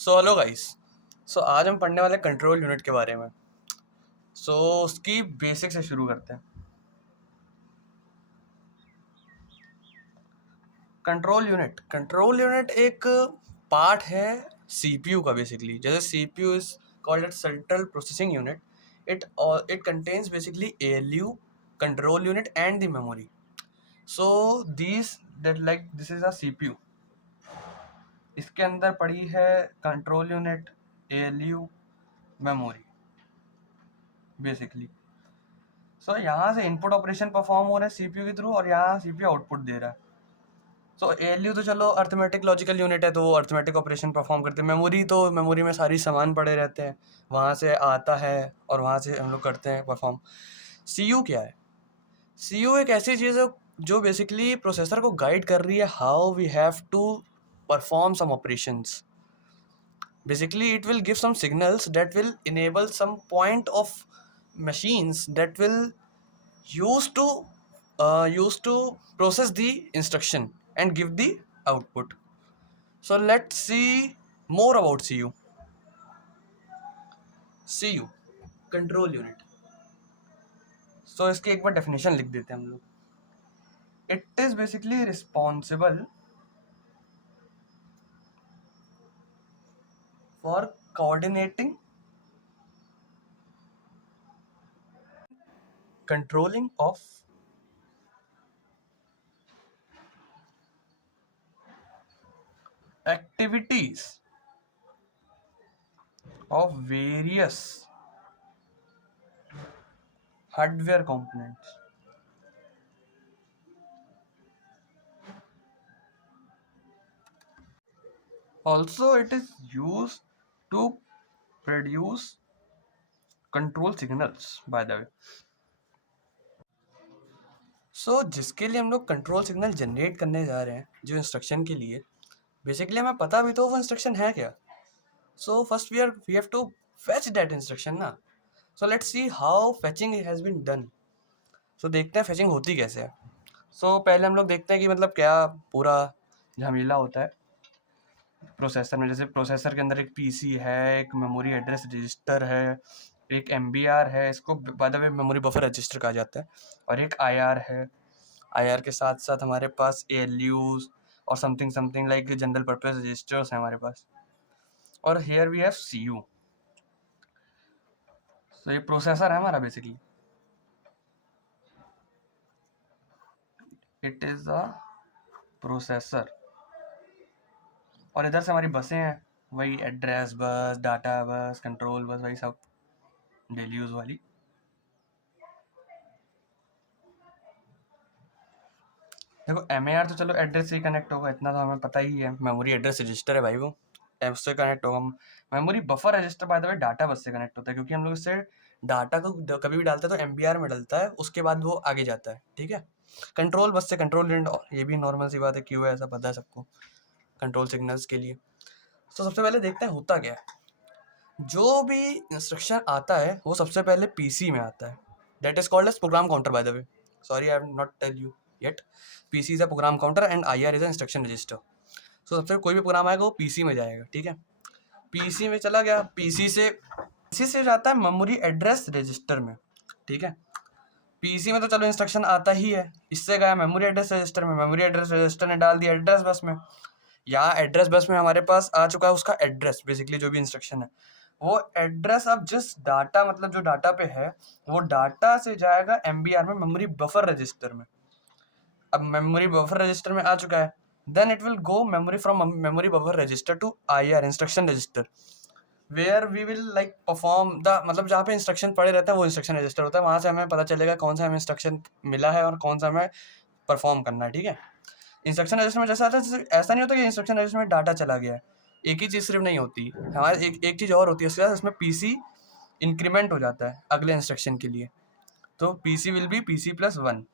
So hello guys. सो आज हम पढ़ने वाले कंट्रोल यूनिट के बारे में। उसकी बेसिक से शुरू करते हैं। कंट्रोल यूनिट एक पार्ट है सीपीयू का। बेसिकली जैसे CPU is called eight central processing unit, it contains basically ALU, control unit and the memory. So this is a CPU. इसके अंदर पड़ी है control unit, ALU, memory basically. यहाँ से इनपुट ऑपरेशन परफॉर्म हो रहा है सीपीयू के थ्रू, और यहाँ सीपीयू आउटपुट दे रहा है। एएलयू तो चलो अर्थमेटिक लॉजिकल यूनिट है, तो वो अर्थमेटिक ऑपरेशन परफॉर्म करते हैं। मेमोरी में सारी सामान पड़े रहते हैं, वहाँ से आता है और वहाँ से हम लोग करते हैं परफॉर्म। सीयू क्या है? सीयू एक ऐसी चीज़ है जो बेसिकली प्रोसेसर को गाइड कर रही है how we have to perform some operations. Basically, it will give some signals that will enable some point of machines that will used to process the instruction and give the output. So let's see more about CU. CU, control unit. इसकी एक बार definition लिख देते हैं हम लोग. It is basically responsible for coordinating, controlling of activities of various hardware components. Also, it is used to produce control signals, by the way. जिसके लिए हम लोग कंट्रोल सिग्नल जनरेट करने जा रहे हैं, जो इंस्ट्रक्शन के लिए, बेसिकली हमें पता भी तो वो इंस्ट्रक्शन है क्या। First we have to fetch that instruction ना। Let's see how fetching has been done. देखते हैं फेचिंग होती कैसे है। पहले हम लोग देखते हैं कि मतलब क्या पूरा झमेला होता है प्रोसेसर में। जैसे प्रोसेसर के अंदर एक पीसी है, एक मेमोरी एड्रेस रजिस्टर है, एक एमबीआर है, इसको बाद में मेमोरी बफर रजिस्टर कहा जाता है, और एक आईआर है। आईआर के साथ साथ हमारे पास एएलयूज और something something like general purpose registers हैं हमारे पास। और हियर वी हैव सीयू। ये प्रोसेसर है हमारा basically. It is a processor. और इधर से हमारी बसें हैं, वही एड्रेस बस, डाटा बस, कंट्रोल बस, वही सब डेली यूज वाली। देखो एमएआर तो चलो एड्रेस से ही कनेक्ट होगा, इतना तो हमें पता ही है। मेमोरी एड्रेस रजिस्टर है भाई, वो उससे कनेक्ट होगा। Memory buffer register bye the way data बस से कनेक्ट होता है, क्योंकि हम लोग इससे डाटा को कभी भी डालते हैं तो एमबीआर में डलता है, उसके बाद वो आगे जाता है। ठीक है। कंट्रोल बस से कंट्रोल यूनिट, ये भी नॉर्मल सी बात है, क्यों है ऐसा पता है सबको कंट्रोल सिग्नल्स के लिए। सबसे पहले देखते हैं होता क्या है। जो भी इंस्ट्रक्शन आता है वो सबसे पहले पीसी में आता है। That is called as program counter, by the way. Sorry, I have not tell you yet. PC is a program counter and IR is a instruction register. सबसे कोई भी प्रोग्राम आएगा वो पीसी में जाएगा। ठीक है। पीसी में चला गया, पीसी से जाता है मेमोरी एड्रेस रजिस्टर में। ठीक है। पीसी में तो चलो इंस्ट्रक्शन आता ही है, इससे गया मेमोरी एड्रेस रजिस्टर में, मेमोरी एड्रेस रजिस्टर ने डाल दिया एड्रेस बस में। यहाँ एड्रेस बस में हमारे पास आ चुका है उसका एड्रेस, बेसिकली जो भी इंस्ट्रक्शन है वो एड्रेस। अब जिस डाटा, मतलब जो डाटा पे है, वो डाटा से जाएगा एमबीआर में, मेमोरी बफर रजिस्टर में। अब मेमोरी बफर रजिस्टर में आ चुका है, then it will go memory from memory buffer register to IR instruction register, where we will like perform the, मतलब जहाँ पे इंस्ट्रक्शन पड़े रहता है वो इंस्ट्रक्शन रजिस्टर होता है। वहाँ से हमें पता चलेगा कौन सा हमें इंस्ट्रक्शन मिला है और कौन सा हमें परफॉर्म करना है। ठीक है। इंस्ट्रक्शन रजिस्टर में जैसा आता है, ऐसा नहीं होता कि इंस्ट्रक्शन रजिस्टर में डाटा चला गया है। एक ही चीज़ सिर्फ नहीं होती हमारे, एक चीज़ और होती है उसके बाद, उसमें पीसी इंक्रीमेंट हो जाता है अगले इंस्ट्रक्शन के लिए। तो PC will be PC+1।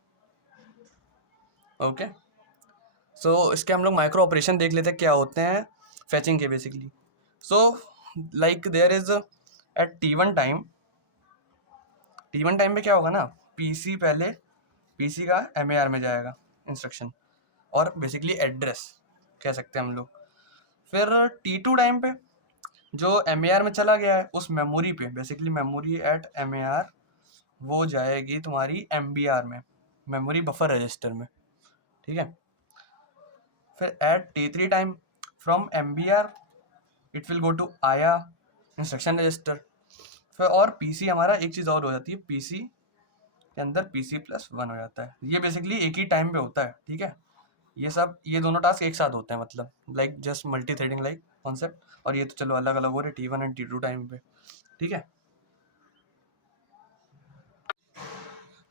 Okay. इसके हम लोग माइक्रो ऑपरेशन देख लेते हैं क्या होते हैं फेचिंग के basically. So like there is at T1 time पे क्या होगा ना, पीसी का एमएआर में जाएगा इंस्ट्रक्शन, और बेसिकली एड्रेस कह सकते हैं हम लोग। फिर T2 टाइम पे जो MAR में चला गया है उस मेमोरी पे, बेसिकली मेमोरी एट MAR वो जाएगी तुम्हारी MBR में, मेमोरी बफर रजिस्टर में, ठीक है। फिर at T3 time from MBR it will go to IR instruction register. फिर और पीसी हमारा एक चीज़ और हो जाती है, पीसी के अंदर PC+1 हो जाता है। ये बेसिकली एक ही टाइम पे होता है, ठीक है। ये दोनों टास्क एक साथ होते हैं, मतलब like just multi threading like concept. और ये तो चलो अलग अलग हो रहे T1 एंड T2 टाइम पे, ठीक है।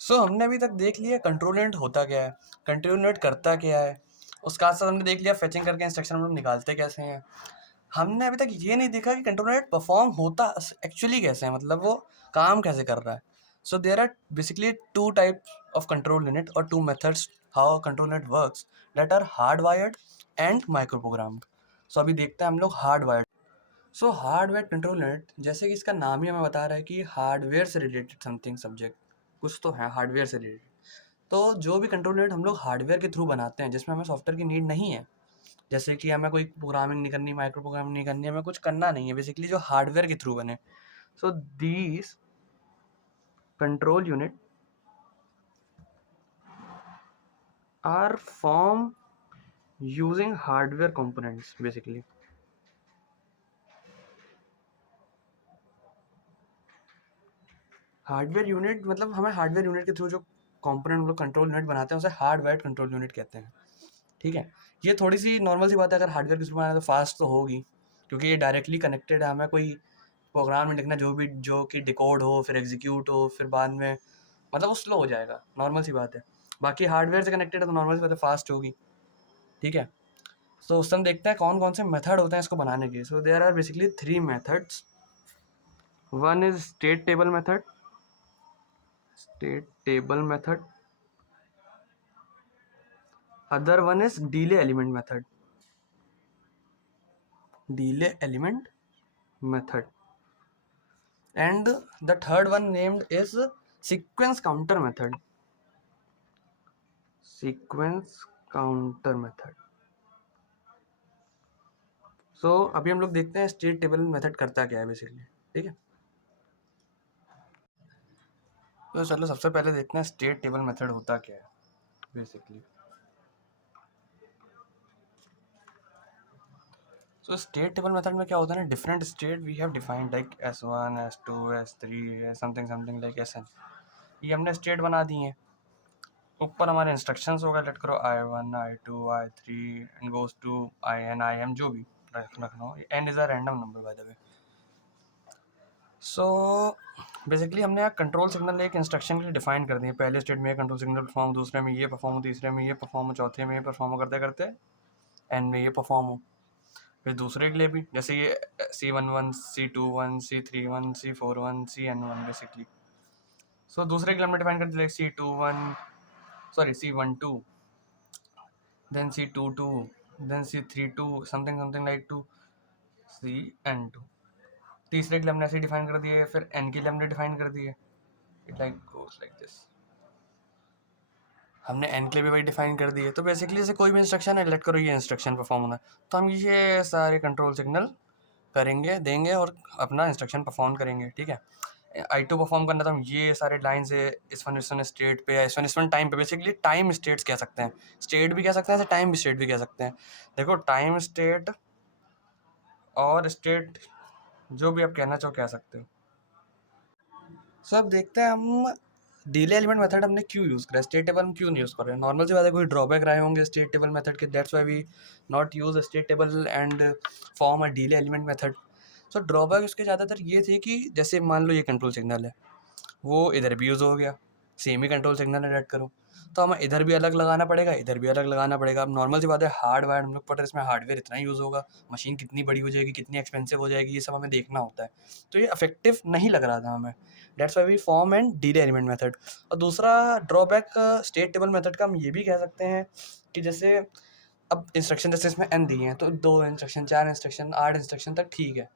सो हमने अभी तक देख लिया कंट्रोल यूनिट होता क्या है, कंट्रोल यूनिट करता क्या है, उसका साथ हमने देख लिया फेचिंग करके इंस्ट्रक्शन हम लोग निकालते कैसे हैं। हमने अभी तक ये नहीं देखा कि कंट्रोल यूनिट परफॉर्म होता एक्चुअली कैसे है, मतलब वो काम कैसे कर रहा है। So there are basically two types of control unit और two methods how control unit works that are hard wired and micro programmed. So अभी देखते हैं हम लोग hard wired. So hardware control unit, जैसे कि इसका नाम ही हमें बता रहा है कि हार्डवेयर से रिलेटेड समथिंग सब्जेक्ट कुछ तो है हार्डवेयर से रिलेटेड। तो जो भी कंट्रोल यूनिट हम लोग हार्डवेयर के थ्रू बनाते हैं जिसमें हमें सॉफ्टवेयर की नीड नहीं है, जैसे कि हमें कोई प्रोग्रामिंग नहीं करनी, माइक्रो प्रोग्रामिंग नहीं करनी, हमें कुछ करना नहीं है, बेसिकली जो हार्डवेयर के थ्रू बने। So these control unit are form using hardware components basically. Hardware unit मतलब हमें हार्डवेयर यूनिट के थ्रू जो कंपोनेंट हम लोग कंट्रोल यूनिट बनाते हैं उसे हार्डवेयर कंट्रोल यूनिट कहते हैं, ठीक है। ये थोड़ी सी नॉर्मल सी बात है, अगर हार्डवेयर के थ्रू बनाना है तो फास्ट तो होगी, क्योंकि ये डायरेक्टली कनेक्टेड है। हमें कोई प्रोग्राम में लिखना जो कि डिकोड हो फिर एग्जीक्यूट हो फिर बाद में, मतलब वो स्लो हो जाएगा, नॉर्मल सी बात है। बाकी हार्डवेयर से कनेक्टेड है तो नॉर्मल सी बात है फास्ट होगी, ठीक है। तो उस समय देखते हैं कौन कौन से मेथड होते हैं इसको बनाने के। So there are basically 3 methods. One is state table method, other one is delay element method, and the third one named is sequence counter method. So अभी हम लोग देखते हैं स्टेट टेबल मेथड करता क्या है बेसिकली, ठीक है। तो चलो सबसे पहले देखते हैं स्टेट टेबल मेथड होता क्या है basically. So state table method में क्या होता है ना, different state we have defined like S1 S2 S3 something like SN। ये हमने स्टेट बना दी हैं, ऊपर हमारे इंस्ट्रक्शंस होगा, लेट करो I1 I2 I3 and goes to IN IM, जो भी रखना हो। n is a random number by the way. So basically हमने यहाँ कंट्रोल सिग्नल एक इंस्ट्रक्शन के लिए डिफाइन कर दिए। पहले स्टेट में ये कंट्रोल सिग्नल परफॉर्म, दूसरे में ये परफॉर्म, तीसरे में ये परफॉर्म, चौथे में ये परफॉर्म करते करते एन में ये परफॉर्म हो। फिर दूसरे के लिए भी जैसे ये C11 C21 C31 C41 CN1 basically. सो दूसरे के लिए हमने डिफाइन कर दिया C12 then C22 then C32 something like to CN2। तीसरे के लिए हमने ऐसे डिफाइन कर दिए, फिर n के लिए हमने डिफाइन कर दिए, it like goes like this. हमने n के लिए भी वही डिफाइन कर दिए। तो बेसिकली जैसे कोई भी इंस्ट्रक्शन है, लेट करो ये इंस्ट्रक्शन परफॉर्म होना है, तो हम ये सारे कंट्रोल सिग्नल करेंगे, देंगे और अपना इंस्ट्रक्शन परफॉर्म करेंगे, ठीक है। I2 परफॉर्म करना तो हम ये सारे लाइन से S1 स्टेट पे या S1 टाइम पे, बेसिकली टाइम स्टेट्स कह सकते हैं, स्टेट भी कह सकते हैं, टाइम स्टेट भी कह सकते हैं। देखो टाइम स्टेट और स्टेट जो भी आप कहना चाहो कह सकते हो। सो अब देखते हैं हम डिले एलिमेंट मेथड हमने क्यों यूज़ करा, स्टेट टेबल हम क्यों नहीं यूज़ कर रहे हैं। नॉर्मल सी बात है, कोई ड्रॉबैक रहे होंगे स्टेट टेबल मेथड के, that's why we not use state table and form a delay element method. So drawback उसके ज़्यादातर ये थे कि जैसे मान लो ये कंट्रोल सिग्नल है, वो इधर भी यूज़ हो गया, सेम ही कंट्रोल सिग्नल ऐड करो, तो हमें इधर भी अलग लगाना पड़ेगा, इधर भी अलग लगाना पड़ेगा। अब नॉर्मल सी बात है, हार्ड वायर हम लोग पढ़ रहे हैं, इसमें हार्डवेयर इतना यूज़ होगा, मशीन कितनी बड़ी हो जाएगी, कितनी एक्सपेंसिव हो जाएगी, ये सब हमें देखना होता है। तो ये इफेक्टिव नहीं लग रहा था हमें, that's why we form and delay element method. और दूसरा ड्रॉबैक स्टेट टेबल मेथड का हम ये भी कह सकते हैं कि जैसे अब इंस्ट्रक्शन जैसे इसमें n दिए हैं, तो 2 इंस्ट्रक्शन 4 इंस्ट्रक्शन 8 इंस्ट्रक्शन तक ठीक है।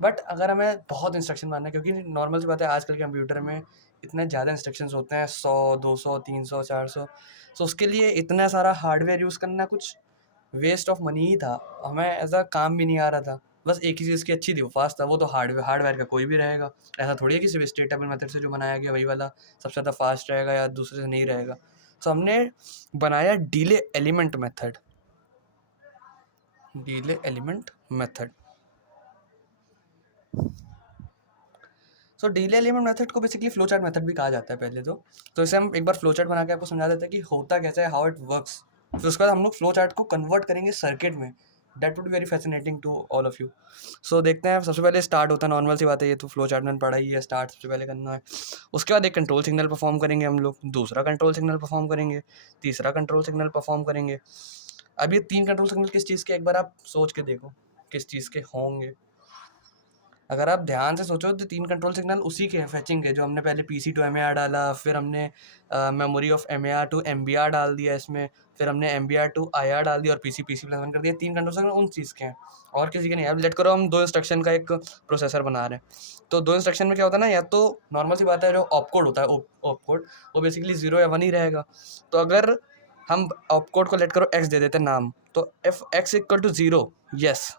बट अगर हमें बहुत इंस्ट्रक्शन मानना है, क्योंकि नॉर्मल सी बात है आजकल के कंप्यूटर में इतने ज़्यादा इंस्ट्रक्शंस होते हैं, 100 200 300 400, सो उसके लिए इतना सारा हार्डवेयर यूज़ करना कुछ वेस्ट ऑफ मनी ही था, हमें एज अ काम भी नहीं आ रहा था। बस एक ही चीज़ की अच्छी थी, वो फास्ट था, वो तो हार्डवेयर का कोई भी रहेगा। ऐसा थोड़ी है कि सिर्फ स्टेट टेबल मेथड से जो बनाया गया वही वाला सबसे ज़्यादा फास्ट रहेगा या दूसरे से नहीं रहेगा। तो हमने बनाया delay element method. Delay element method. So delay element method को बेसिकली फ्लो चार्ट मेथड भी कहा जाता है पहले तो इसे हम एक बार फ्लो चार्ट बना के आपको समझा देते हैं कि होता कैसे है, हाउ इट वर्क्स। फिर उसके बाद हम लोग फ्लो चार्ट को कन्वर्ट करेंगे सर्किट में। That would be very fascinating to all of you. So देखते हैं, सबसे पहले स्टार्ट होता है, नॉर्मल सी बात है, ये तो फ्लो चार्ट में पढ़ा ही है, स्टार्ट सबसे पहले करना है। उसके बाद एक कंट्रोल सिग्नल परफॉर्म करेंगे हम लोग, दूसरा कंट्रोल सिग्नल परफॉर्म करेंगे, तीसरा कंट्रोल सिग्नल परफॉर्म करेंगे। अब ये 3 कंट्रोल सिग्नल किस चीज़ के, एक बार आप सोच के देखो किस चीज़ के होंगे। अगर आप ध्यान से सोचो तो 3 कंट्रोल सिग्नल उसी के हैं, फेचिंग के, जो हमने पहले पीसी टू एमएआर डाला, फिर हमने memory of MAR to MBR डाल दिया इसमें, फिर हमने एमबीआर टू आईआर डाल दिया और पीसी प्लस 1 कर दिया। 3 कंट्रोल सिग्नल उन चीज़ के हैं और किसी के नहीं। अब लेट करो हम 2 इंस्ट्रक्शन का एक प्रोसेसर बना रहे हैं, तो 2 इंस्ट्रक्शन में क्या होता है ना, या तो नॉर्मल सी बात है, जो ऑपकोड होता है ऑपकोड वो बेसिकली 0 या 1 ही रहेगा। तो अगर हम ऑपकोड को लेट करो एक्स दे देते हैं नाम, तो if X equal to 0 yes,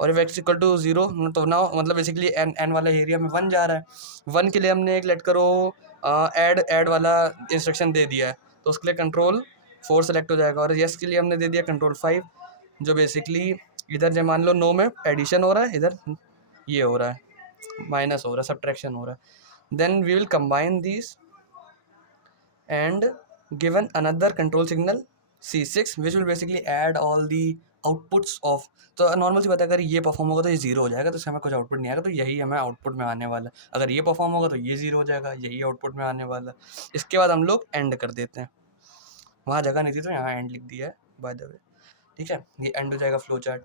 और इफ एक्स इक्वल टू 0 तो ना मतलब बेसिकली एन वाला एरिया में 1 जा रहा है। 1 के लिए हमने एक लेट करो ऐड वाला इंस्ट्रक्शन दे दिया है, तो उसके लिए कंट्रोल 4 सेलेक्ट हो जाएगा। और यस के लिए हमने दे दिया कंट्रोल 5, जो बेसिकली इधर जब मान लो नो में एडिशन हो रहा है, इधर ये हो रहा है माइनस हो रहा है, सब्ट्रैक्शन हो रहा है। Then we will combine this and given another control signal C6 which will basically add all the outputs of। तो नॉर्मल सी बात है, अगर ये परफॉर्म होगा तो ये 0 हो जाएगा, तो इससे हमें कुछ आउटपुट नहीं आएगा, तो यही हमें आउटपुट में आने वाला है। अगर ये परफॉर्म होगा तो ये 0 हो जाएगा, यही आउटपुट में आने वाला है। इसके बाद हम लोग एंड कर देते हैं, वहाँ जगह नहीं थी तो यहाँ एंड लिख दिया है बाय द वे, ठीक है। ये एंड हो जाएगा फ्लो चार्ट।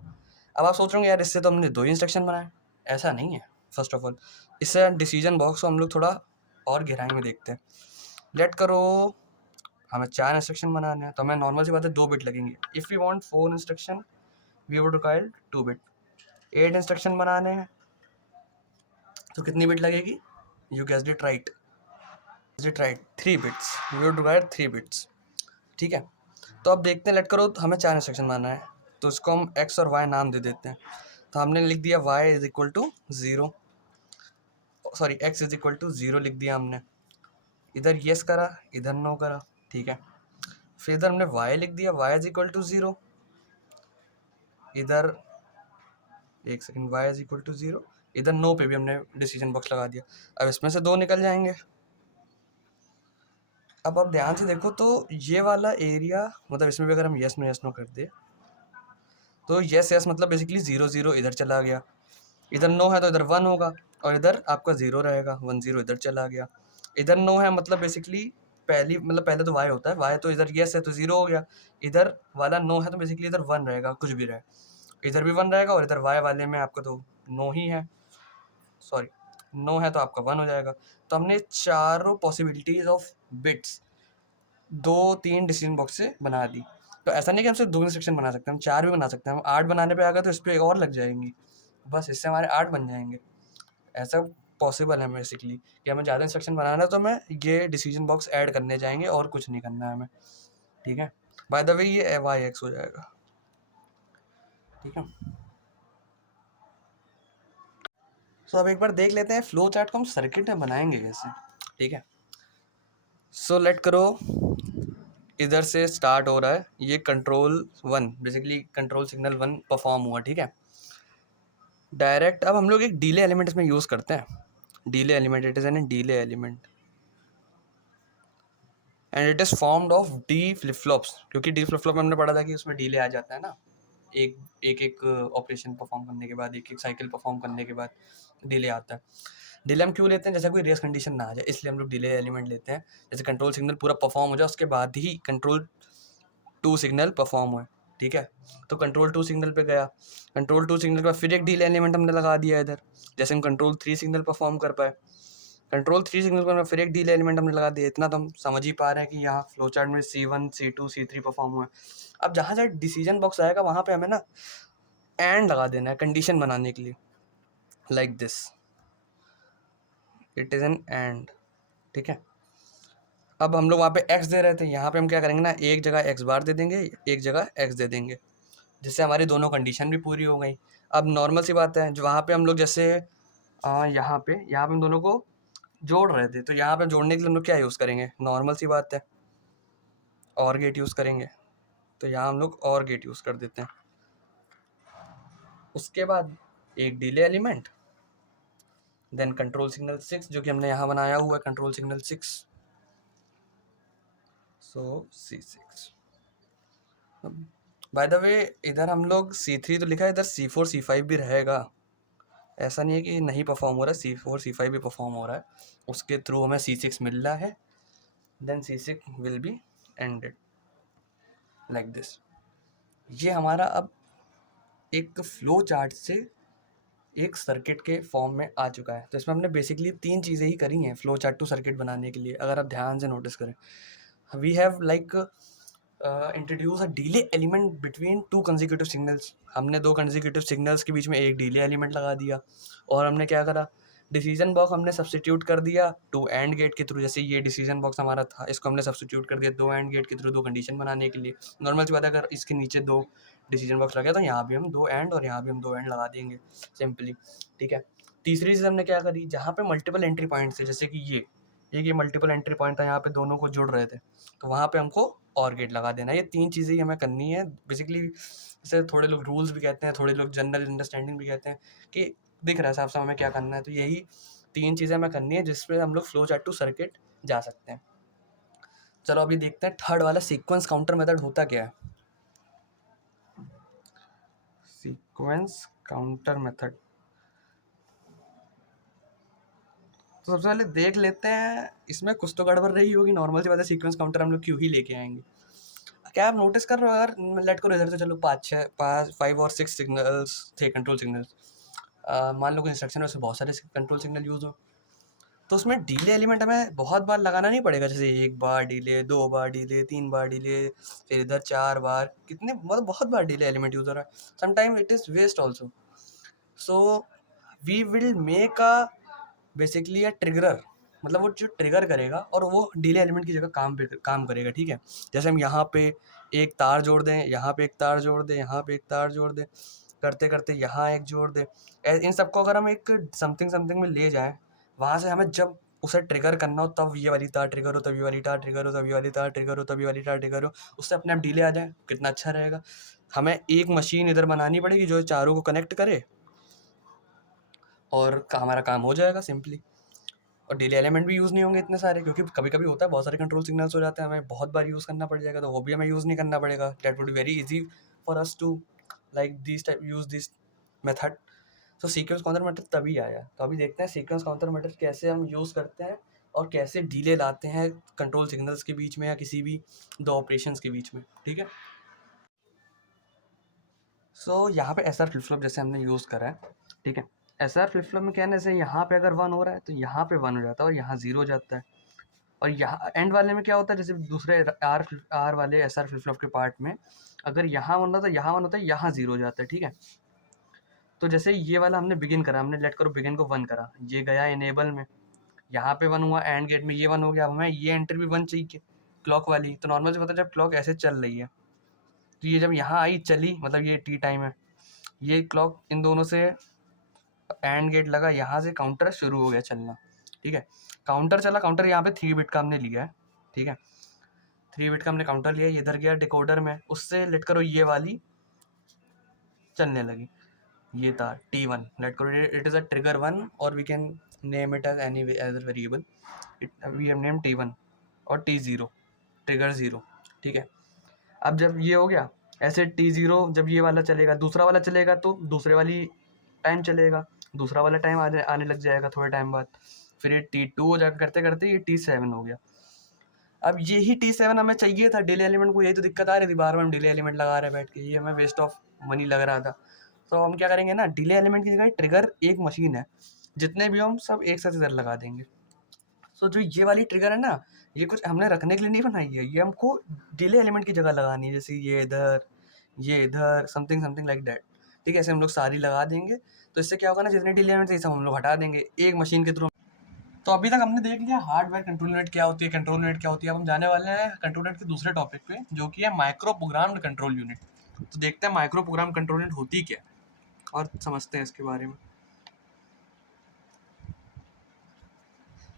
अब आप सोच रहे होंगे यार इससे तो हमने 2 ही इंस्ट्रक्शन बनाए। ऐसा नहीं है। फर्स्ट ऑफ ऑल इससे डिसीजन बॉक्स को हम लोग थोड़ा और गहराई में देखते हैं। लेट करो हमें 4 इंस्ट्रक्शन बनाने हैं, तो हमें नॉर्मल सी बात है 2 बिट लगेंगे। If you want 4 instruction we would require 2 bit. 8 instruction बनाने हैं तो कितनी बिट लगेगी, you guessed it right, 3 bits, we would require 3 bits, ठीक है। तो अब देखते हैं, लेट करो हमें 4 इंस्ट्रक्शन बनाना है, तो इसको हम एक्स और वाई नाम दे देते हैं। तो हमने लिख दिया Y is equal to 0, sorry X is equal to 0 लिख दिया हमने। इधर येस करा, इधर नो करा, ठीक है। फिर इधर हमने y लिख दिया, y इज इक्वल टू 0, इधर एक second, y is equal to 0, इधर नो पे भी हमने डिसीजन बॉक्स लगा दिया। अब इसमें से 2 निकल जाएंगे। अब आप ध्यान से देखो तो ये वाला एरिया, मतलब इसमें भी अगर हम यस नो कर दे तो यस यस मतलब बेसिकली 0 0 इधर चला गया, इधर नो है तो इधर 1 होगा, और इधर आपका 0 रहेगा, 1 0 इधर चला गया। इधर नो है मतलब बेसिकली पहले तो y होता है, y तो इधर यस है तो 0 हो गया, इधर वाला नो है तो बेसिकली इधर 1 रहेगा, कुछ भी रहे, इधर भी 1 रहेगा, और इधर y वाले में आपका तो नो ही है, सॉरी नो है तो आपका 1 हो जाएगा। तो हमने चारों possibilities of bits 2-3 decision box से बना दी। तो ऐसा नहीं कि हम सिर्फ 2 इंस्ट्रक्शन बना सकते हैं, हम 4 भी बना सकते हैं। हम 8 बनाने पे आ गए तो इस पर और लग जाएंगी, बस इससे हमारे 8 बन जाएंगे। ऐसा पॉसिबल है बेसिकली कि हमें ज़्यादा इंस्ट्रक्शन बनाना है तो हमें ये डिसीजन बॉक्स ऐड करने जाएंगे और कुछ नहीं करना है हमें, ठीक है। बाय द वे ये वाई एक्स हो जाएगा, ठीक है। सो अब एक बार देख लेते हैं फ्लो चार्ट को हम सर्किट में बनाएंगे कैसे, ठीक है। सो लेट करो इधर से स्टार्ट हो रहा है, ये control 1 basically control signal 1 perform हुआ, ठीक है। डायरेक्ट अब हम लोग एक डीले एलिमेंट इसमें यूज़ करते हैं, delay element, it is an delay element and it is formed of D flip flops, क्योंकि डी फ्लिप फ्लॉप में हमने पढ़ा था कि उसमें डीले आ जाता है ना, एक ऑपरेशन परफॉर्म करने के बाद, एक साइकिल परफॉर्म करने के बाद डिले आता है। डिले हम क्यों लेते हैं, जैसे कोई रेस कंडीशन ना आ जाए इसलिए हम लोग डिले एलिमेंट लेते हैं। जैसे कंट्रोल सिग्नल पूरा परफॉर्म हो जाए उसके बाद ही कंट्रोल 2 सिग्नल परफॉर्म हुए, ठीक है। तो कंट्रोल 2 सिग्नल पे गया, कंट्रोल 2 सिग्नल के बाद फिर एक डिले एलिमेंट हमने लगा दिया इधर, जैसे हम कंट्रोल 3 सिग्नल परफॉर्म कर पाए। कंट्रोल 3 सिग्नल को फिर एक डिले एलिमेंट हमने लगा दिया। इतना तो हम समझ ही पा रहे हैं कि यहाँ फ्लो चार्ट में C1 C2 C3 परफॉर्म हुआ है। अब जहाँ जहाँ डिसीजन बॉक्स आएगा वहाँ पे हमें ना एंड लगा देना है कंडीशन बनाने के लिए, like this, it is an and, ठीक है। अब हम लोग वहाँ पे x दे रहे थे, यहाँ पे हम क्या करेंगे ना, एक जगह x बार दे देंगे, एक जगह x दे देंगे, जिससे हमारी दोनों कंडीशन भी पूरी हो गई। अब नॉर्मल सी बात है, जो वहाँ पे हम लोग जैसे यहाँ पे हम दोनों को जोड़ रहे थे, तो यहाँ पे जोड़ने के लिए हम लोग क्या यूज़ करेंगे, नॉर्मल सी बात है, और गेट यूज़ करेंगे। तो यहाँ हम लोग और गेट यूज़ कर देते हैं। उसके बाद एक delay element, then control signal 6 जो कि हमने यहाँ बनाया हुआ है, control signal 6, so C6। By the way इधर हम लोग C3 तो लिखा है, इधर C4 C5 भी रहेगा, ऐसा नहीं है कि नहीं परफॉर्म हो रहा है, C4 C5 भी परफॉर्म हो रहा है, उसके थ्रू हमें C6 मिल रहा है, then C6 will be ANDed like this. ये हमारा अब एक फ्लो चार्ट से एक सर्किट के फॉर्म में आ चुका है। तो इसमें हमने बेसिकली 3 चीज़ें ही करी हैं फ्लो चार्ट टू सर्किट बनाने के लिए, अगर आप ध्यान से नोटिस करें। We have like introduce a delay element between 2 consecutive signals. हमने 2 कंसेक्यूटिव सिग्नल्स के बीच में एक डिले एलिमेंट लगा दिया, और हमने क्या करा, डिसीजन बॉक्स हमने सब्स्टिट्यूट कर दिया 2 एंड गेट के थ्रू। जैसे ये डिसीजन बॉक्स हमारा था, इसको हमने सब्स्टिट्यूट कर दिया 2 एंड गेट के थ्रू 2 कंडीशन बनाने के लिए। नॉर्मल सी बात है, अगर इसके नीचे 2 डिसीजन बॉक्स लगे तो यहाँ भी हम 2 एंड और यहाँ भी हम 2 एंड लगा देंगे सिंपली, ठीक है। तीसरी चीज़ हमने क्या करी, जहाँ पे मल्टीपल एंट्री पॉइंट्स है, जैसे कि ये मल्टीपल एंट्री पॉइंट था, यहाँ पे दोनों को जुड़ रहे थे, तो वहाँ पे हमको और गेट लगा देना। ये 3 चीज़ें ही हमें करनी है बेसिकली। इसे थोड़े लोग रूल्स भी कहते हैं, थोड़े लोग जनरल अंडरस्टैंडिंग भी कहते हैं, कि दिख रहा है साफ साफ हमें क्या करना है। तो यही 3 चीज़ें हमें करनी है जिसपे हम लोग फ्लो चार्ट टू सर्किट जा सकते हैं। चलो अभी देखते हैं थर्ड वाला सीक्वेंस काउंटर मेथड होता क्या है। सीक्वेंस काउंटर मेथड, तो सबसे पहले देख लेते हैं, इसमें कुछ तो गड़बड़ रही होगी। नॉर्मल सी बात है, सीक्वेंस काउंटर हम लोग क्यों ही लेके आएंगे। क्या आप नोटिस कर रहे हो, अगर लेट करो इधर से, चलो 5 और 6 सिग्नल्स थे, कंट्रोल सिग्नल्स। मान लो कि इंस्ट्रक्शन में उसमें बहुत सारे कंट्रोल सिग्नल यूज़ हो, तो उसमें डिले एलिमेंट हमें बहुत बार लगाना नहीं पड़ेगा। जैसे 1 बार डिले, 2 बार डिले, 3 बार डिले, फिर इधर 4 बार, कितने मतलब बहुत बार डिले एलिमेंट यूज़ हो रहा है। Sometime it is waste also. So we will make a basically a triggerer, मतलब वो जो ट्रिगर करेगा और वो डिले एलिमेंट की जगह काम करेगा, ठीक है। जैसे हम यहाँ पे एक तार जोड़ दें, यहाँ पे एक तार जोड़ दें, यहाँ पे एक तार जोड़ दें, करते करते यहाँ एक जोड़ दें। इन सबको अगर हम एक समथिंग समथिंग में ले जाएं, वहाँ से हमें जब उसे ट्रिगर करना हो, तब ये वाली तार ट्रिगर हो, तब ये वाली तार ट्रिगर हो, तब ये वाली तार ट्रिगर हो, तब ये वाली तार ट्रिगर हो, उससे अपने आप डिले आ जाए, कितना अच्छा रहेगा। हमें एक मशीन इधर बनानी पड़ेगी जो चारों को कनेक्ट करे, और हमारा काम हो जाएगा सिंपली। और डिले एलिमेंट भी यूज़ नहीं होंगे इतने सारे, क्योंकि कभी कभी होता है बहुत सारे कंट्रोल सिग्नल्स हो जाते हैं, हमें बहुत बार यूज़ करना पड़ जाएगा, तो वो भी हमें यूज़ नहीं करना पड़ेगा। That would be very easy for us to like this type use this method. तो सीक्वेंस काउंटर मेथड तभी आया। तो अभी देखते हैं सीक्वेंस काउंटर मेथड कैसे हम यूज़ करते हैं, और कैसे डिले लाते हैं कंट्रोल सिग्नल्स के बीच में या किसी भी 2 ऑपरेशंस के बीच में, ठीक है। सो यहाँ पे एसआर फ्लिप फ्लॉप जैसे हमने यूज़ करा है, ठीक है। एसआर फ्लिप फ्लॉप में क्या है ना, जैसे यहाँ पे अगर 1 हो रहा है तो यहाँ पे 1 हो जाता है, और यहाँ 0 हो जाता है। और यहाँ एंड वाले में क्या होता है, जैसे दूसरे आर वाले एसआर फ्लिप फ्लॉप के पार्ट में, अगर यहाँ 1 होता है, यहाँ 1 होता है, यहाँ 0 हो जाता है, ठीक है। तो जैसे ये वाला हमने बिगिन करा, हमने लेट करो बिगिन को 1 करा, ये गया इनेबल में, यहाँ पे 1 हुआ, एंड गेट में ये 1 हो गया। अब हमें ये एंट्री भी 1 चाहिए क्लॉक वाली। तो नॉर्मल से पता है, जब क्लॉक ऐसे चल रही है, तो ये जब यहाँ आई चली, मतलब ये टी टाइम है, ये क्लॉक इन दोनों से एंड गेट लगा, यहाँ से काउंटर शुरू हो गया चलना, ठीक है। काउंटर चला, काउंटर यहाँ पे 3 बिट का हमने लिया है, ठीक है। 3 बिट का हमने काउंटर लिया, इधर गया डिकोडर में, उससे लेट करो ये वाली चलने लगी, ये था T1। लेट करो इट इज़ अ ट्रिगर 1, और we can name it as any other variable. We have name T1 और T0 ट्रिगर 0, ठीक है। अब जब ये हो गया ऐसे, T0 जब ये वाला चलेगा, दूसरा वाला चलेगा, तो दूसरे वाली टाइम चलेगा, दूसरा वाला टाइम आने लग जाएगा थोड़े टाइम बाद, फिर ये T2 हो जाकर करते करते ये T7 हो गया। अब यही T7 हमें चाहिए था डिले एलिमेंट को, यही तो दिक्कत आ रही थी, बार बार हम डिले एलिमेंट लगा रहे हैं बैठ के, ये हमें वेस्ट ऑफ मनी लग रहा था। तो हम क्या करेंगे ना, डिले एलिमेंट की जगह ट्रिगर एक मशीन है, जितने भी हम सब एक साथ इधर लगा देंगे। सो जो ये वाली ट्रिगर है ना, ये कुछ हमने रखने के लिए नहीं बनाई है, ये हमको डिले एलिमेंट की जगह लगानी है, जैसे ये इधर समथिंग समथिंग लाइक दैट, ठीक है। ऐसे हम लोग सारी लगा देंगे, तो इससे क्या होगा ना, जितने डिले एलिमेंट सब हम लोग हटा देंगे एक मशीन के थ्रू। तो अभी तक हमने देख लिया हार्डवेयर कंट्रोल यूनिट क्या होती है, कंट्रोल यूनिट क्या होती है। अब हम जाने वाले हैं कंट्रोल यूनिट के दूसरे टॉपिक पे, जो कि है माइक्रो प्रोग्राम्ड कंट्रोल यूनिट। तो देखते हैं माइक्रो प्रोग्राम कंट्रोल यूनिट होती क्या है। और समझते हैं इसके बारे में।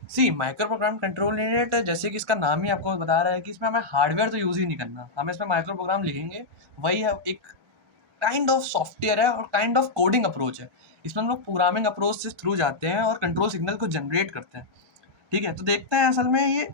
सी माइक्रो प्रोग्राम कंट्रोल यूनिट, जैसे कि इसका नाम ही आपको बता रहा है कि इसमें हमें हार्डवेयर तो यूज ही नहीं करना, हमें इसमें माइक्रो प्रोग्राम लिखेंगे, वही है, एक काइंड ऑफ सॉफ्टवेयर है और काइंड ऑफ कोडिंग अप्रोच है। इसमें हम लोग प्रोग्रामिंग अप्रोच से थ्रू जाते हैं और कंट्रोल सिग्नल को जनरेट करते हैं। ठीक है, तो देखते हैं असल में ये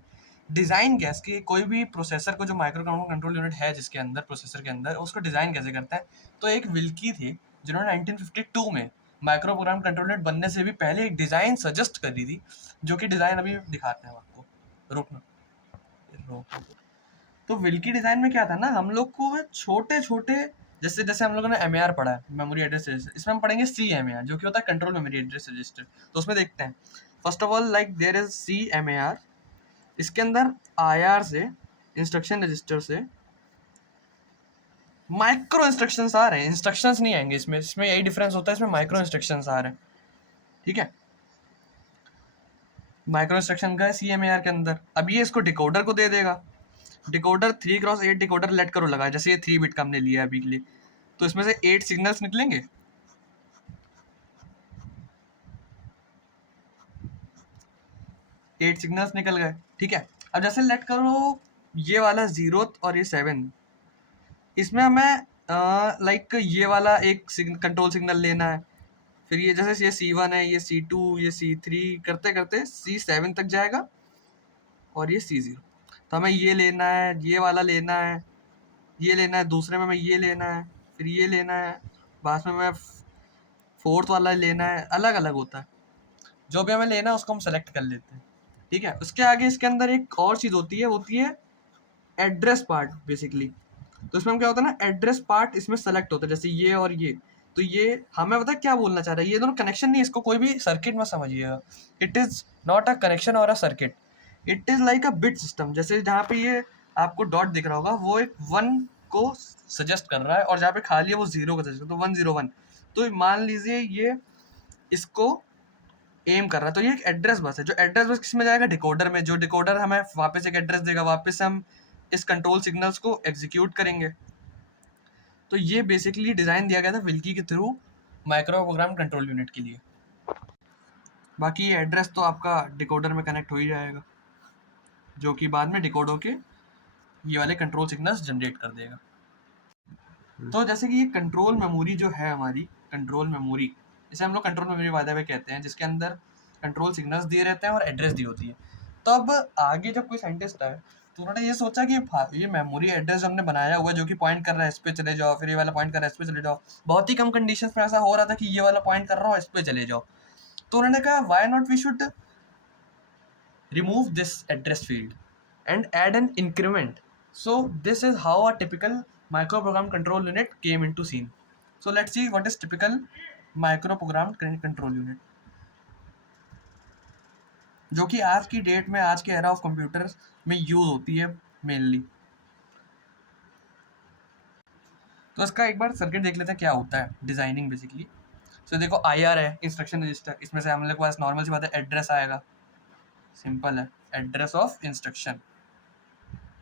डिज़ाइन कैसे, कि कोई भी प्रोसेसर को, जो माइक्रो कंट्रोल यूनिट है जिसके अंदर, प्रोसेसर के अंदर, उसको डिज़ाइन कैसे करता है। तो एक विल्की थे जिन्होंने 1952 में माइक्रो प्रोग्राम कंट्रोल यूनिट बनने से भी पहले एक डिज़ाइन सजेस्ट करी थी, जो कि डिज़ाइन अभी दिखाते हैं आपको। रुकना, तो विल्की डिज़ाइन में क्या था ना, हम लोग को छोटे छोटे, जैसे जैसे हम लोगों ने एम पढ़ा है, मेमोरी एड्रेस रजिस्टर, इसमें हम पढ़ेंगे CMAR, जो कि होता है कंट्रोल मेमोरी एड्रेस रजिस्टर। तो उसमें देखते हैं, first of all like there is CMAR, इसके अंदर IR से, इंस्ट्रक्शन रजिस्टर से माइक्रो इंस्ट्रक्शंस आ रहे हैं, इंस्ट्रक्शंस नहीं आएंगे इसमें, इसमें यही डिफरेंस होता है, इसमें माइक्रो इंस्ट्रक्शंस आ रहे हैं। ठीक है, माइक्रो इंस्ट्रक्शन का है CMAR के अंदर। अब ये इसको डिकोडर को दे देगा, डिकोडर 3x8 डिकोडर लेट करो लगा, जैसे ये 3 बिट का हमने लिया अभी के लिए, तो इसमें से 8 सिग्नल्स निकलेंगे, 8 सिग्नल्स निकल गए। ठीक है, अब जैसे लेट करो ये वाला 0 और ये 7, इसमें हमें लाइक ये वाला एक कंट्रोल सिग्नल लेना है, फिर ये जैसे ये C1 है, ये C2, ये C3 करते करते C7 तक जाएगा, और ये C0। तो हमें ये लेना है, ये वाला लेना है, ये लेना है, दूसरे में हमें ये लेना है, फिर ये लेना है, बाद में हमें फोर्थ वाला लेना है, अलग अलग होता है। जो भी हमें लेना है उसको हम सेलेक्ट कर लेते हैं। ठीक है, उसके आगे इसके अंदर एक और चीज़ होती है एड्रेस पार्ट बेसिकली। तो इसमें हम क्या होता है ना, एड्रेस पार्ट इसमें सेलेक्ट होता है, जैसे ये और ये। तो ये हमें पता है क्या बोलना चाह रहा है, ये दोनों कनेक्शन नहीं, इसको कोई भी सर्किट मत समझिएगा। It is not a connection और a circuit, it is like a bit system. जैसे जहाँ पे ये आपको डॉट दिख रहा होगा, वो एक 1 को सजेस्ट कर रहा है, और जहाँ पे खाली है वो 0 को सजेस्ट, तो 101। तो मान लीजिए ये इसको एम कर रहा है, तो ये एक एड्रेस बस है। जो एड्रेस बस किस में जाएगा, डिकोडर में। जो डिकोडर हमें वापस एक एड्रेस देगा, वापस हम इस कंट्रोल सिग्नल्स को एग्जीक्यूट करेंगे। तो ये बेसिकली डिज़ाइन दिया गया था विल्की के through micro program control unit के लिए। बाकी ये एड्रेस तो आपका डिकोडर में कनेक्ट हो ही जाएगा, जो कि बाद में डिकोडो के ये वाले कंट्रोल सिग्नल्स जनरेट कर देगा। तो जैसे कि ये कंट्रोल मेमोरी जो है हमारी, कंट्रोल मेमोरी, इसे हम लोग कंट्रोल मेमोरी बाय द वे कहते हैं, जिसके अंदर कंट्रोल सिग्नल्स दिए रहते हैं और एड्रेस दी होती है। तो अब आगे जब कोई साइंटिस्ट आए, तो उन्होंने ये सोचा कि ये मेमोरी एड्रेस हमने बनाया हुआ है, जो कि पॉइंट कर रहा है इस पे चले जाओ, फिर ये वाला पॉइंट कर रहा है इस पे चले जाओ। बहुत ही कम कंडीशंस में ऐसा हो रहा था कि ये वाला पॉइंट कर रहा हो, इस पे चले जाओ। तो उन्होंने कहा why not we should remove this address field and add an increment. So this is how a typical microprogram control unit came into scene. So let's see what is typical microprogram control unit, जो कि आज की date में, आज के era of computers में use होती है मेनली। तो इसका एक बार सर्किट देख लेते हैं क्या होता है, डिजाइनिंग बेसिकली। तो देखो IR है, इंस्ट्रक्शन रजिस्टर, इसमें से हम लोग के पास नॉर्मल सी बात है एड्रेस आएगा, सिंपल है, एड्रेस ऑफ इंस्ट्रक्शन।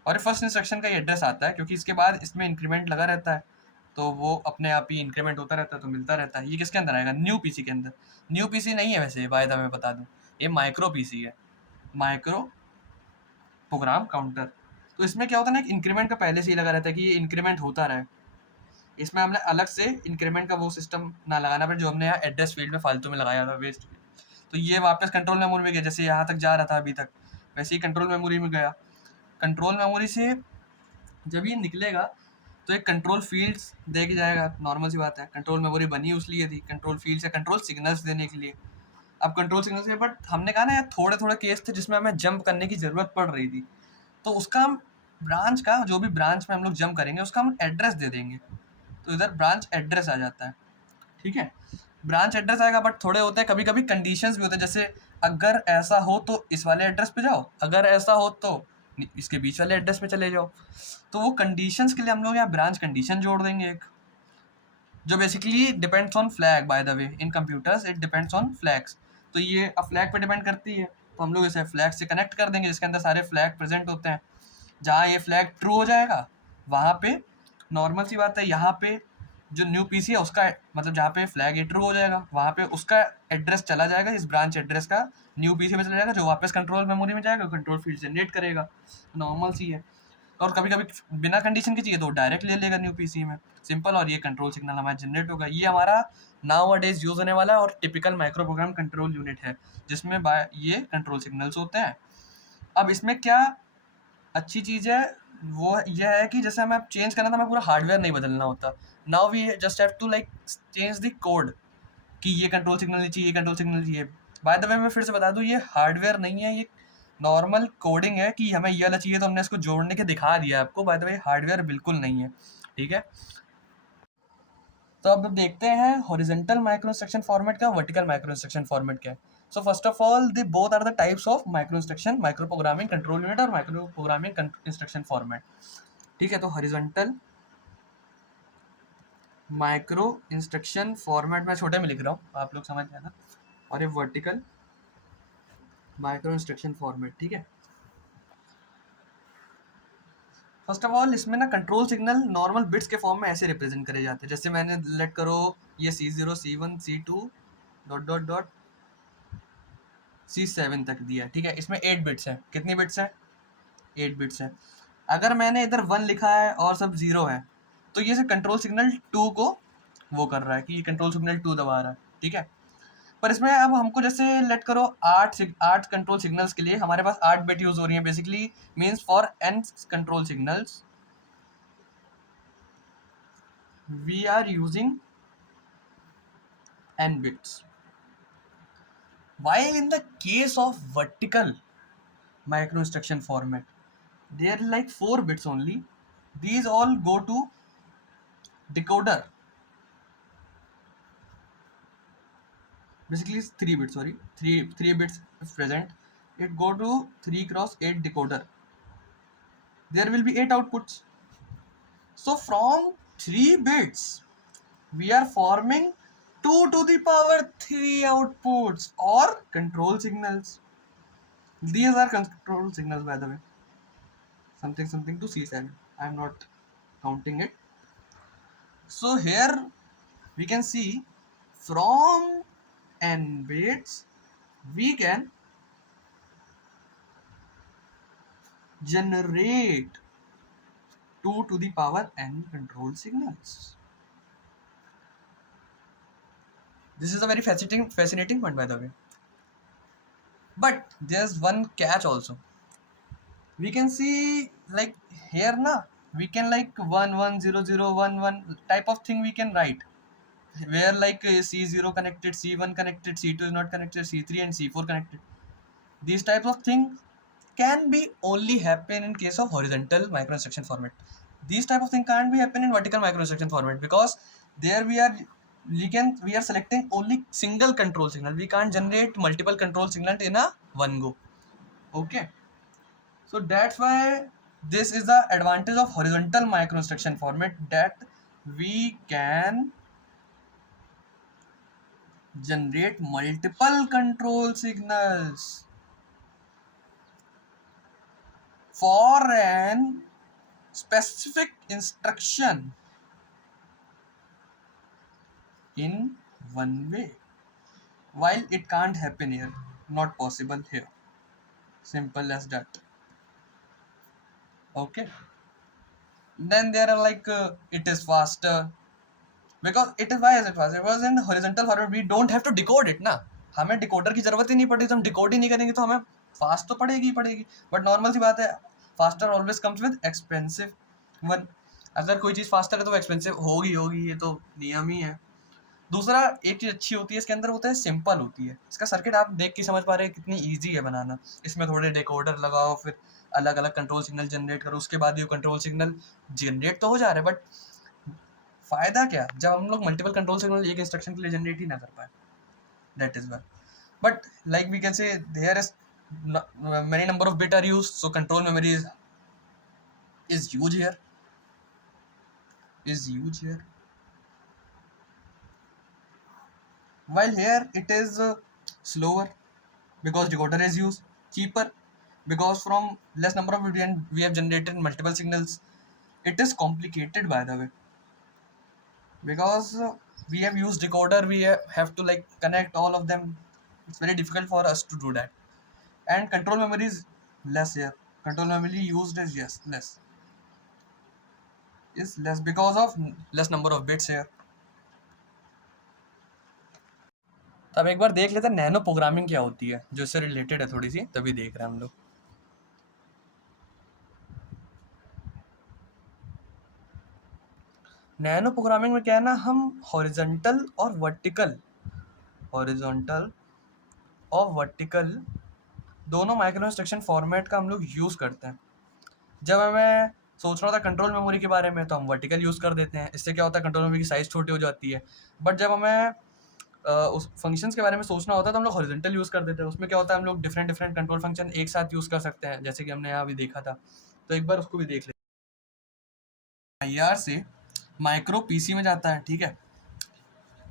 और फर्स्ट इंस्ट्रक्शन का ही एड्रेस आता है, क्योंकि इसके बाद इसमें इंक्रीमेंट लगा रहता है, तो वो अपने आप ही इंक्रीमेंट होता रहता है, तो मिलता रहता है। ये किसके अंदर आएगा, न्यू पीसी के अंदर। न्यू पीसी नहीं है वैसे, वायदा मैं बता दूं, ये माइक्रो पीसी है, माइक्रो प्रोग्राम काउंटर। तो इसमें क्या होता है ना, एक इंक्रीमेंट का पहले से ही लगा रहता है कि ये इंक्रीमेंट होता रहे। इसमें हमने अलग से इंक्रीमेंट का वो सिस्टम ना लगाना पड़े, जो हमने यहाँ एड्रेस फील्ड में फालतू में लगाया था, वेस्ट। तो ये वापस कंट्रोल मेमोरी में गया, जैसे यहाँ तक जा रहा था अभी तक, वैसे ही कंट्रोल मेमोरी में गया। कंट्रोल मेमोरी से जब ये निकलेगा तो एक कंट्रोल फील्ड्स दे के जाएगा, नॉर्मल सी बात है, कंट्रोल मेमोरी बनी उस लिए थी, कंट्रोल फील्ड्स या कंट्रोल सिग्नल्स देने के लिए। अब कंट्रोल सिग्नल्स के, बट हमने कहा ना यार, थोड़े थोड़े केस थे जिसमें हमें जंप करने की ज़रूरत पड़ रही थी, तो उसका हम ब्रांच का, जो भी ब्रांच में हम लोग जंप करेंगे उसका हम एड्रेस दे देंगे, तो इधर ब्रांच एड्रेस आ जाता है। ठीक है, ब्रांच एड्रेस आएगा, बट थोड़े होते हैं, कभी कभी कंडीशंस भी होते हैं, जैसे अगर ऐसा हो तो इस वाले एड्रेस पे जाओ, अगर ऐसा हो तो इसके बीच वाले एड्रेस पे चले जाओ। तो वो कंडीशंस के लिए हम लोग यहाँ ब्रांच कंडीशन जोड़ देंगे एक, जो basically depends on flag. Bye the way in computers it depends on flags, तो ये अब फ्लैग पे डिपेंड करती है, तो हम लोग इसे फ्लैग से कनेक्ट कर देंगे, जिसके अंदर सारे फ्लैग प्रेजेंट होते हैं। जहाँ ये फ्लैग ट्रू हो जाएगा, वहाँ पे नॉर्मल सी बात है, यहाँ पे जो न्यू पीसी है उसका मतलब जहाँ पे फ्लैग एट्रू हो जाएगा वहाँ पे उसका एड्रेस चला जाएगा, इस ब्रांच एड्रेस का न्यू पीसी में चला जाएगा, जो वापस कंट्रोल मेमोरी में जाएगा, कंट्रोल फील्ड जनरेट करेगा। नॉर्मल सी है। और कभी कभी बिना कंडीशन के चाहिए तो डायरेक्ट ले लेगा न्यू पीसी में, सिंपल। और ये कंट्रोल सिग्नल हमारा जनरेट होगा। ये हमारा नाउ डेज यूज होने वाला है और typical micro program control unit है जिसमें ये कंट्रोल सिग्नल्स होते हैं। अब इसमें क्या अच्छी चीज़ है वो यह है कि जैसे हमें चेंज करना था, हमें पूरा हार्डवेयर नहीं बदलना होता। Now we just have to like change the code कि ये कंट्रोल सिग्नल नहीं चाहिए, ये कंट्रोल सिग्नल चाहिए। बाय द वे मैं फिर से बता दूं, ये हार्डवेयर नहीं है, ये नॉर्मल कोडिंग है कि हमें ये वाला चाहिए तो हमने इसको जोड़ने के दिखा दिया आपको। बाय द वे हार्डवेयर बिल्कुल नहीं है, ठीक है। तो अब देखते हैं हॉरिजॉन्टल माइक्रो इंस्ट्रक्शन फॉर्मेट का, वर्टिकल माइक्रो इंस्ट्रक्शन फॉर्मेट क्या है। So first of all they both are the types of micro instruction, micro programming control unit और माइक्रो प्रोग्रामिंग इंस्ट्रक्शन फॉर्मेट, ठीक है। तो हॉरिजॉन्टल माइक्रो इंस्ट्रक्शन फॉर्मेट मैं छोटे में लिख रहा हूँ, आप लोग समझ जाना। और ये वर्टिकल माइक्रो इंस्ट्रक्शन फॉर्मेट, ठीक है। फर्स्ट ऑफ ऑल इसमें ना कंट्रोल सिग्नल नॉर्मल बिट्स के फॉर्म में ऐसे रिप्रेजेंट करे जाते हैं, जैसे मैंने लेट करो ये C0 C1 C2 dot dot dot C7 तक दिया है, ठीक है। इसमें 8 बिट्स हैं। कितनी बिट्स हैं? 8 बिट्स हैं। अगर मैंने इधर 1 लिखा है और सब 0 है तो ये कंट्रोल सिग्नल 2 को वो कर रहा है कि कंट्रोल सिग्नल 2 दबा रहा है, ठीक है। पर इसमें अब हमको जैसे लेट करो 8 कंट्रोल सिग्नल्स के लिए हमारे पास 8 बिट यूज हो रही है, basically means for n control signals we are using n bits, while in the case of vertical micro instruction format they are like 4 bits only. These all go to decoder, basically 3 bits, sorry, 3 bits is present. It go to 3 cross 8 decoder. There will be 8 outputs. So from 3 bits we are forming 2 to the power 3 outputs or control signals. These are control signals, by the way. Something to C7. I am not counting it. So here we can see from n bits we can generate 2 to the power n control signals. This is a very fascinating point, by the way. But there's one catch also. We can see like here na, we can like 110011 type of thing we can write, where like C0 connected, C1 connected, C2 is not connected, C3 and C4 connected. These types of things can be only happen in case of horizontal micro instruction format. These type of thing can't be happen in vertical micro instruction format, because there we are selecting only single control signal. We can't generate multiple control signal in a one go. Okay. So that's why this is the advantage of horizontal micro instruction format, that we can generate multiple control signals for an specific instruction in one way, while it can't happen here, not possible here. Simple as that. Okay. Then there are like it is faster, because it is, why is it faster? Because in horizontal format we don't have to decode it ना, हमें decoder की जरूरत ही नहीं पड़ती, तो हम decode ही नहीं करेंगे तो हमें फास्ट तो पड़ेगी पड़ेगी। बट नॉर्मल सी बात है, faster always comes with expensive one. अगर कोई चीज़ फास्टर है तो वो एक्सपेंसिव होगी होगी, ये तो नियम ही है। दूसरा एक चीज़ अच्छी होती है इसके अंदर, होता है सिंपल होती है इसका सर्किट। आप देख के समझ पा रहे हैं कितनी ईजी है बनाना। इसमें थोड़े डिकोडर लगाओ, फिर अलग अलग कंट्रोल सिग्नल जनरेट करो, उसके बाद ये कंट्रोल सिग्नल जनरेट तो हो जा रहे हैं, बट फायदा क्या जब हम लोग मल्टीपल कंट्रोल सिग्नल एक इंस्ट्रक्शन के लिए जनरेट ही ना कर पाए। That is why. But like we can say there is many number of bit are used, so control memory is huge here, is huge here, while here it is slower because decoder is used, cheaper because from less number of bit we have generated multiple signals. It is complicated, by the way. because we have used decoder, we have to like connect all of them. It's very difficult for us to do that. And control memory is less here. Control memory used is yes less because of less number of bits here. तो अब एक बार देख लेते हैं nano programming क्या होती है, जो इससे रिलेटेड है थोड़ी सी, तभी देख रहे हैं हम लोग। नैनो प्रोग्रामिंग में क्या है ना, हम हॉरिजॉन्टल और वर्टिकल दोनों माइक्रो इंस्ट्रक्शन फॉर्मेट का हम लोग यूज़ करते हैं। जब हमें सोच रहा था कंट्रोल मेमोरी के बारे में, तो हम वर्टिकल यूज़ कर देते हैं। इससे क्या होता है, कंट्रोल मेमोरी की साइज़ छोटी हो जाती है। बट जब हमें उस फंक्शंस के बारे में सोचना होता है, तो हम लोग हॉरिजॉन्टल यूज़ कर देते हैं। उसमें क्या होता है, हम लोग डिफरेंट कंट्रोल फंक्शन एक साथ यूज़ कर सकते हैं, जैसे कि हमने यहाँ भी देखा था। तो एक बार उसको भी देख लेते हैं। IR से माइक्रो PC में जाता है, ठीक है,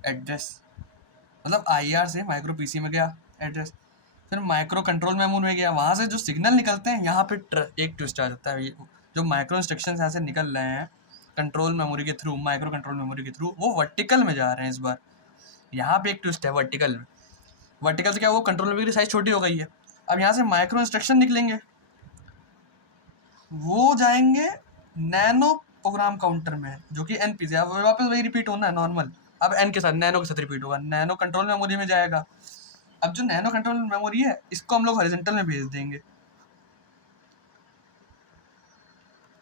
एड्रेस, मतलब IR से माइक्रो PC में गया एड्रेस, फिर माइक्रो कंट्रोल मेमोरी में गया, वहाँ से जो सिग्नल निकलते हैं, यहाँ पे एक ट्विस्ट आ जाता है। जो माइक्रो इंस्ट्रक्शन यहाँ से निकल रहे हैं कंट्रोल मेमोरी के थ्रू, माइक्रो कंट्रोल मेमोरी के थ्रू, वो वर्टिकल में जा रहे हैं इस बार। यहाँ पे एक ट्विस्ट है वर्टिकल में। वर्टिकल से क्या, वो कंट्रोल मेमोरी की साइज छोटी हो गई है। अब यहाँ से माइक्रो इंस्ट्रक्शन निकलेंगे, वो जाएंगे नैनो प्रोग्राम काउंटर में, जो कि NP से। अब वापस वही रिपीट होना है नॉर्मल, अब N के साथ, नैनो के साथ रिपीट होगा, नैनो कंट्रोल मेमोरी में जाएगा। अब जो नैनो कंट्रोल मेमोरी है, इसको हम लोग हॉरिजॉन्टल में भेज देंगे।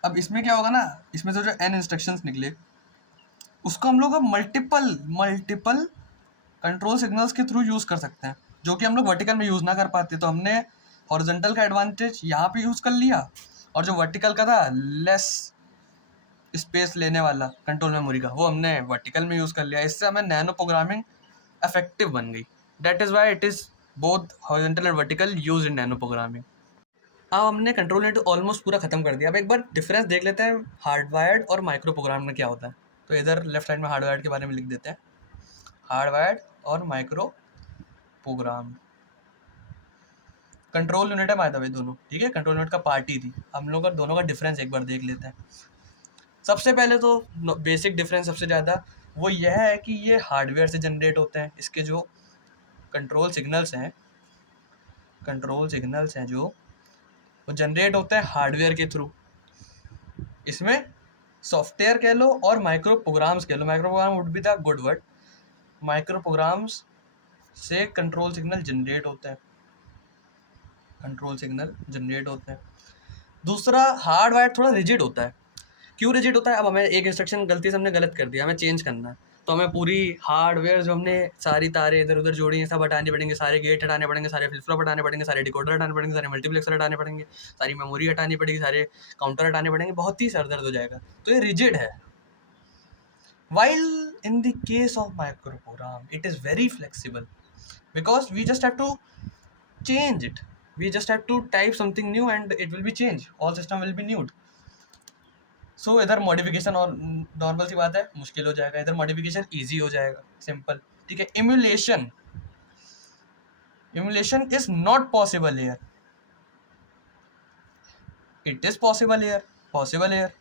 अब इसमें क्या होगा ना, इसमें से जो N इंस्ट्रक्शंस निकले, उसको हम लोग अब मल्टीपल कंट्रोल सिग्नल्स के थ्रू यूज़ कर सकते हैं, जो कि हम लोग वर्टिकल में यूज़ ना कर पाते। तो हमने हॉरिजॉन्टल का एडवांटेज यहाँ पे यूज़ कर लिया, और जो वर्टिकल का था, लेस स्पेस लेने वाला कंट्रोल मेमोरी का, वो हमने वर्टिकल में यूज़ कर लिया। इससे हमें नैनो प्रोग्रामिंग इफेक्टिव बन गई। That is why it is both horizontal and vertical use in nano programming. अब हमने कंट्रोल यूनिट ऑलमोस्ट पूरा खत्म कर दिया। अब एक बार डिफरेंस देख लेते हैं हार्डवायर्ड और माइक्रो प्रोग्राम में क्या होता है। तो इधर लेफ्ट साइड में हार्डवायर्ड के बारे में लिख देते हैं, हार्डवायर्ड और माइक्रो प्रोग्राम। कंट्रोल यूनिट है बाय द वे दोनों, ठीक है, कंट्रोल यूनिट का पार्ट ही थी। हम लोग दोनों का डिफरेंस एक बार देख लेते हैं। सबसे पहले तो बेसिक डिफरेंस सबसे ज़्यादा वो यह है कि ये हार्डवेयर से जनरेट होते हैं। इसके जो कंट्रोल सिग्नल्स हैं जो वो जनरेट होते हैं हार्डवेयर के थ्रू। इसमें सॉफ्टवेयर कह लो और माइक्रो प्रोग्राम्स कह लो, micro program would be the good word. Micro programs से कंट्रोल सिग्नल जनरेट होते हैं। दूसरा, हार्डवायर थोड़ा रिजिड होता है। क्यों रिजिड होता है? अब हमें एक इंस्ट्रक्शन गलती से हमने गलत कर दिया, हमें चेंज करना है, तो हमें पूरी हार्डवेयर जो हमने सारी तारें इधर उधर जोड़ी हैं सब हटानी पड़ेंगे, सारे गेट हटाने पड़ेंगे, सारे फ्लिप फ्लॉप हटाने पड़ेंगे, सारे डिकोडर हटाने पड़ेंगे, सारे मल्टीप्लेक्सर हटाने पड़ेंगे, सारी मेमोरी हटानी पड़ेगी, सारे काउंटर हटाने पड़ेंगे, बहुत ही सरदर्द हो जाएगा। तो ये रिजिड है। While in the case of microprogram, it is very flexible because we just have to change it. We just have to type something new and it will be changed. All system will be new. So इधर modification और normal सी बात है, मुश्किल हो जाएगा, इधर modification easy हो जाएगा, सिंपल, ठीक है। Emulation is not possible here, it is possible here.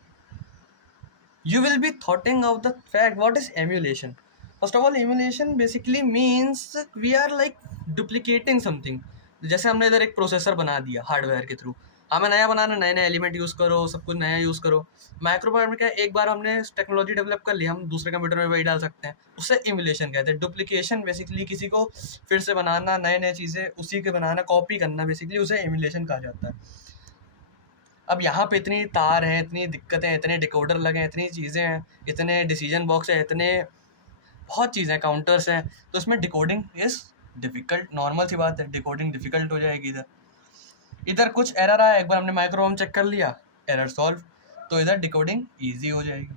You will be thoughting of the fact what is emulation. First of all, emulation basically means we are like duplicating something. जैसे हमने इधर एक processor बना दिया hardware के through, हमें नया बनाना, नए नए एलिमेंट यूज़ करो, सब कुछ नया यूज़ करो। माइक्रोप्रोग्राम में क्या है, एक बार हमने टेक्नोलॉजी डेवलप कर ली, हम दूसरे कंप्यूटर में वही डाल सकते हैं, उससे इम्यूलेशन कहते हैं। डुप्लीकेशन बेसिकली किसी को फिर से बनाना, नए नए चीज़ें उसी के बनाना, कॉपी करना, बेसिकली उसे इम्यूलेशन कहा जाता है। अब यहाँ पे इतनी तार हैं, इतनी दिक्कतें, इतने डिकोडर लगे हैं, इतनी चीज़ें हैं, इतने डिसीजन बॉक्स है, इतने बहुत चीज़ें, काउंटर्स हैं, तो इसमें डिकोडिंग इज़ डिफ़िकल्ट। नॉर्मल सी बात है, डिकोडिंग डिफ़िकल्ट हो जाएगी। इधर कुछ एरर आया, एक बार हमने माइक्रोम चेक कर लिया, एरर सॉल्व, तो इधर डिकोडिंग ईजी हो जाएगी।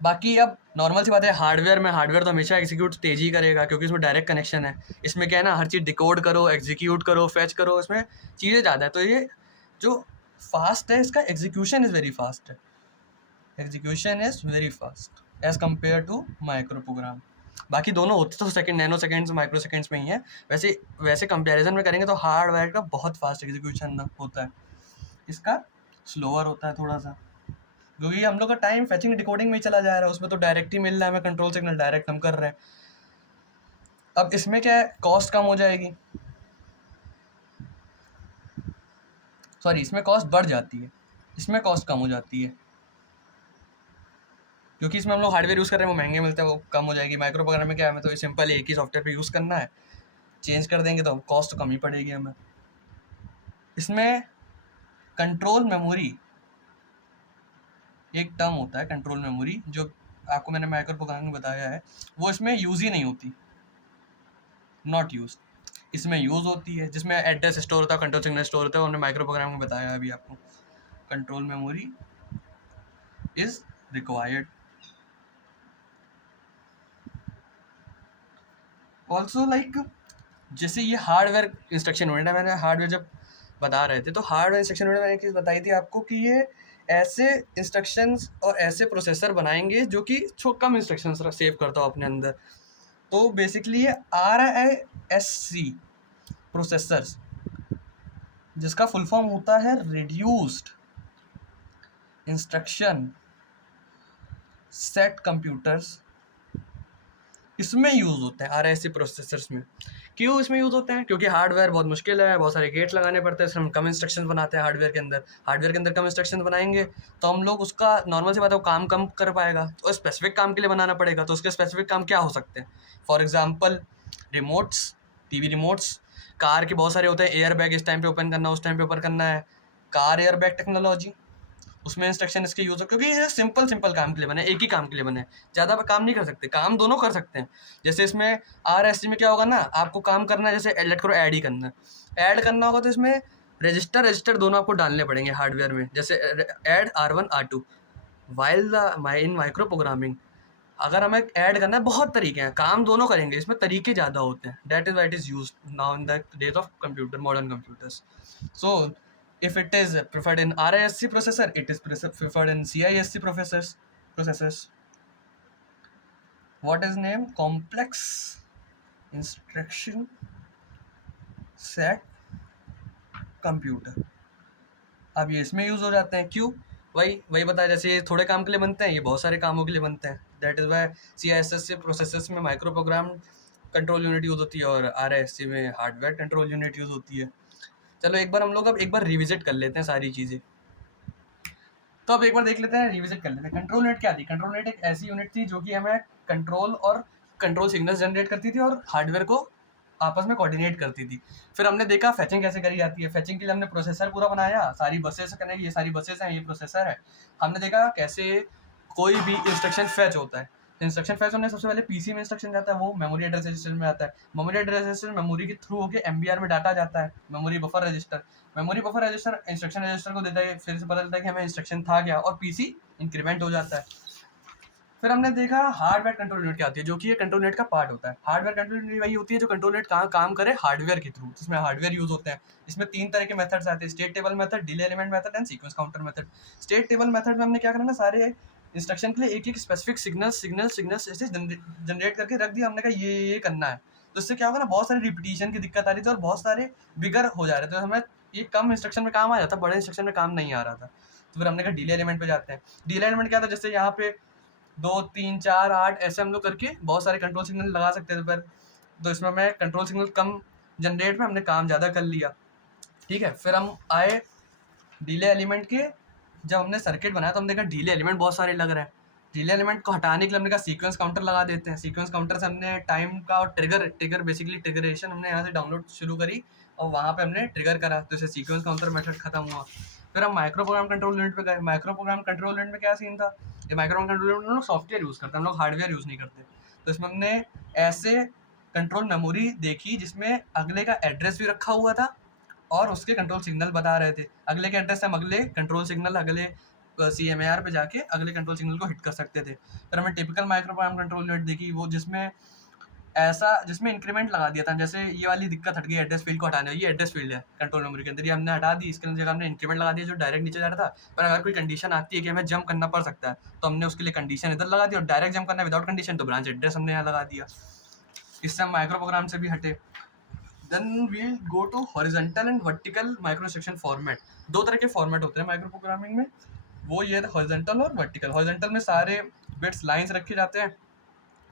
बाकी अब नॉर्मल सी बात है, हार्डवेयर तो हमेशा एग्जीक्यूट तेज़ी करेगा, क्योंकि इसमें डायरेक्ट कनेक्शन है। इसमें क्या है ना, हर चीज़ डिकोड करो, एग्जीक्यूट करो, फैच करो, इसमें चीज़ें ज़्यादा है। तो ये जो फास्ट है, इसका execution is very fast as compare to micro program. बाकी दोनों होते तो second, nano seconds, micro seconds में ही है। वैसे कंपैरिजन में करेंगे तो हार्डवेयर का बहुत फास्ट एग्जीक्यूशन होता है, इसका स्लोअर होता है थोड़ा सा। क्योंकि हम लोग का टाइम फेचिंग डिकोडिंग में ही चला जा रहा है, उसमें तो डायरेक्ट ही मिल रहा है हमें कंट्रोल सिग्नल, डायरेक्ट हम कर रहे हैं। अब इसमें क्या है, कॉस्ट कम हो जाएगी, सॉरी इसमें कॉस्ट बढ़ जाती है, इसमें कॉस्ट कम हो जाती है, क्योंकि इसमें हम लोग हार्डवेयर यूज़ कर रहे हैं, वो महंगे मिलते हैं, वो कम हो जाएगी। माइक्रो प्रोग्राम में क्या है, हमें तो सिंपल एक ही सॉफ्टवेयर पे यूज़ करना है, चेंज कर देंगे तो कॉस्ट तो कम ही पड़ेगी हमें। इसमें कंट्रोल मेमोरी एक टर्म होता है, कंट्रोल मेमोरी, जो आपको मैंने माइक्रो प्रोग्रामिंग में बताया है, वो इसमें यूज़ ही नहीं होती, नॉट यूज। इसमें यूज़ होती है, जिसमें एड्रेस स्टोर होता है, कंट्रोल सिग्नल स्टोर होता है, हमने माइक्रो प्रोग्राम में बताया अभी आपको। Control memory is required. Also like जैसे ये हार्डवेयर इंस्ट्रक्शन यूनिट है, मैंने हार्डवेयर जब बता रहे थे तो हार्डवेयर इंस्ट्रक्शन यूनिट मैंने एक चीज़ बताई थी आपको कि ये ऐसे इंस्ट्रक्शंस और ऐसे प्रोसेसर बनाएंगे जो कि कम इंस्ट्रक्शंस सेव करता हो अपने अंदर। तो बेसिकली ये RISC प्रोसेसर्स, जिसका फुल फॉर्म होता है रिड्यूस्ड इंस्ट्रक्शन सेट कंप्यूटर्स, इसमें यूज़ होते हैं RISC प्रोसेसर्स में। क्यों इसमें यूज़ होते हैं? क्योंकि हार्डवेयर बहुत मुश्किल है, बहुत सारे गेट्स लगाने पड़ते हैं, इसमें हम कम इंस्ट्रक्शन बनाते हैं हार्डवेयर के अंदर। हार्डवेयर के अंदर कम इंस्ट्रक्शन बनाएंगे तो हम लोग उसका नॉर्मल सी बात है वो काम कम कर पाएगा, तो स्पेसिफिक काम के लिए बनाना पड़ेगा। तो उसके स्पेसिफिक काम क्या हो सकते हैं? For example remotes, TV remotes, car के बहुत सारे होते हैं, एयर बैग इस टाइम पे ओपन करना, उस टाइम पे ओपन करना है, कार एयर बैग टेक्नोलॉजी, उसमें इंस्ट्रक्शन इसके यूज हो, क्योंकि ये सिंपल काम के लिए बने, एक ही काम के लिए बने, ज़्यादा काम नहीं कर सकते, काम दोनों कर सकते हैं। जैसे इसमें RISC में क्या होगा ना, आपको काम करना है, जैसे लेट करो ऐड ही करना है, ऐड करना होगा तो इसमें रजिस्टर दोनों आपको डालने पड़ेंगे हार्डवेयर में, जैसे add R1 R2। While in micro programming अगर हमें ऐड करना है, बहुत तरीके हैं, काम दोनों करेंगे, इसमें तरीके ज़्यादा होते हैं। That is why it is use now in the days of computer, modern computers. So if it is preferred in RISC processor, it is preferred in CISC processors. What is name? Complex instruction set computer. अब ये इसमें use हो जाते हैं, क्यों? वही बताया, जैसे ये थोड़े काम के लिए बनते हैं, ये बहुत सारे कामों के लिए बनते हैं। That is why CISC processors में micro program control unit use होती है और RISC में हार्डवेयर कंट्रोल यूनिट यूज होती है। चलो एक बार रिविजिट कर लेते हैं सारी चीज़ें। तो अब एक बार देख लेते हैं, रिविजिट कर लेते हैं। कंट्रोल यूनिट क्या थी? कंट्रोल यूनिट एक ऐसी यूनिट थी जो कि हमें कंट्रोल और कंट्रोल सिग्नल्स जनरेट करती थी और हार्डवेयर को आपस में कोऑर्डिनेट करती थी। फिर हमने देखा फेचिंग कैसे करी जाती है। फेचिंग के लिए हमने प्रोसेसर पूरा बनाया, सारी बसेस कनेक्ट, ये सारी बसेस हैं, ये प्रोसेसर है। हमने देखा कैसे कोई भी इंस्ट्रक्शन फेच होता है। इंस्ट्रक्शन फेच होने सबसे पहले PC में इंस्ट्रक्शन जाता है, वो मेमोरी एड्रेस रजिस्टर में आता है। मेमोरी एड्रेस रजिस्टर मेमोरी के थ्रू होकर MBR में डाटा जाता है, memory buffer register. Memory buffer register instruction register को देता है, फिर से पता चलता है कि हमें इंस्ट्रक्शन था क्या, और PC इंक्रीमेंट हो जाता है। फिर हमने देखा हार्डवेयर कंट्रोल यूनिट क्या होती है, जो कि ये कंट्रोल यूनिट का पार्ट होता है। हार्डवेयर कंट्रोल यूनिट वही होती है जो कंट्रोल यूनिट काम करे हार्डवेयर के थ्रू, जिसमें हार्डवेयर यूज होते हैं। इसमें 3 तरह के मेथड्स आते हैं, state table method, delay element method and sequence counter method. State table method में हमने क्या करना, सारे इंस्ट्रक्शन के लिए एक स्पेसिफिक सिग्नल ऐसे जनरेट करके रख दिया। हमने कहा ये करना है, तो इससे क्या होगा ना, बहुत सारी रिपीटिशन की दिक्कत आ रही थी और बहुत सारे बिगर हो जा रहे थे, तो हमें ये कम इंस्ट्रक्शन में काम आ जाता, बड़े इंस्ट्रक्शन में काम नहीं आ रहा था। तो फिर हमने कहा डिले एलिमेंट पे जाते हैं। डिले एलिमेंट क्या था, जैसे यहाँ पे 2 3 4 8 ऐसे हम लोग करके बहुत सारे कंट्रोल सिग्नल लगा सकते थे, पर तो इसमें मैं कंट्रोल सिग्नल कम जनरेट में हमने काम ज़्यादा कर लिया। ठीक है, फिर हम आए डिले एलिमेंट के। जब हमने सर्किट बनाया तो हमने देखा डिले एलिमेंट बहुत सारे लग रहे हैं। डिले एलिमेंट को हटाने के लिए हमने कहा सीक्वेंस काउंटर लगा देते हैं। सीक्वेंस काउंटर से हमने टाइम का और ट्रिगर बेसिकली ट्रिगरेशन हमने यहाँ से डाउनलोड शुरू करी और वहाँ पे हमने ट्रिगर करा, तो इसे सीक्वेंस काउंटर मेथड खत्म हुआ। फिर हम माइक्रो प्रोग्राम कंट्रोल यूनिट पे गए। माइक्रो प्रोग्राम कंट्रोल यूनिट में क्या सीन था, ये माइक्रो प्रोग्राम कंट्रोल यूनिट में लोग सॉफ्टवेयर यूज़ करते हैं, हम लोग हार्डवेयर यूज़ नहीं करते। तो इसमें हमने ऐसे कंट्रोल मेमोरी देखी जिसमें अगले का एड्रेस भी रखा हुआ था और उसके कंट्रोल सिग्नल बता रहे थे। अगले के एड्रेस से हम अगले कंट्रोल सिग्नल अगले CMAR पे जाके अगले कंट्रोल सिग्नल को हिट कर सकते थे। फिर हमने typical micro program control unit देखी, वो जिसमें इंक्रीमेंट लगा दिया था। जैसे ये वाली दिक्कत हट गई एड्रेस फील्ड को हटाने, ये एड्रेस फील्ड है कंट्रोल मेमोरी के अंदर, ये हमने हटा दी, इसके जगह हमने इंक्रीमेंट लगा दिया जो डायरेक्ट नीचे जा रहा था। पर अगर कोई कंडीशन आती है कि हमें जंप करना पड़ सकता है तो हमने उसके लिए कंडीशन इधर लगा दी, और डायरेक्ट जंप करना विदाउट कंडीशन तो ब्रांच एड्रेस हमने यहाँ लगा दिया। इससे हम माइक्रो प्रोग्राम से भी हटे। Then we'll go to horizontal and vertical micro instruction format. 2 तरह के फॉर्मेट होते हैं माइक्रो प्रोग्रामिंग में। वो ये था हॉरिजॉन्टल और वर्टिकल। हॉरिजॉन्टल में सारे बिट्स लाइंस रखे जाते हैं,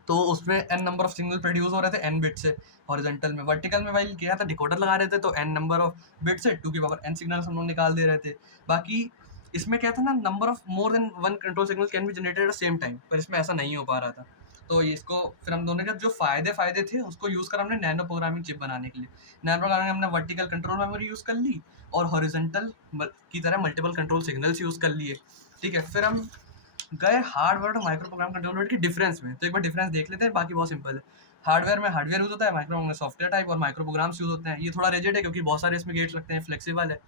तो उसमें N number of signal produce हो रहे थे एन बिट से हॉरिजॉन्टल में। वर्टिकल में भाई क्या था, डिकोडर लगा रहे थे तो एन नंबर ऑफ बिट से 2 की पावर एन सिग्नल्स हम लोग निकाल दे रहे थे। बाकी इसमें क्या था ना, number of more than one control signal can be generated at same time, पर इसमें ऐसा नहीं हो पा रहा था। तो ये इसको फिर हम दोनों के जो फायदे थे उसको यूज़ कर हमने नैनो प्रोग्रामिंग चिप बनाने के लिए। नैनो प्रोग्रामिंग हमने वर्टिकल कंट्रोल मेमोरी यूज़ कर ली और हॉरिजॉन्टल की तरह मल्टीपल कंट्रोल सिग्नल्स यूज़ कर लिए। ठीक है, फिर हम गए हार्डवेयर और माइक्रो प्रोग्राम कंट्रोलर की डिफरेंस में। तो एक बार डिफरेंस देख लेते हैं, बाकी बहुत सिंपल है। हार्डवेयर में हार्डवेयर यूज होता है, माइक्रो में सॉफ्टवेयर टाइप, और माइक्रो प्रोग्राम्स यूज होते हैं। ये थोड़ा रिजिड है क्योंकि बहुत सारे इसमें गेट्स लगते हैं, फ्लेक्सिबल है।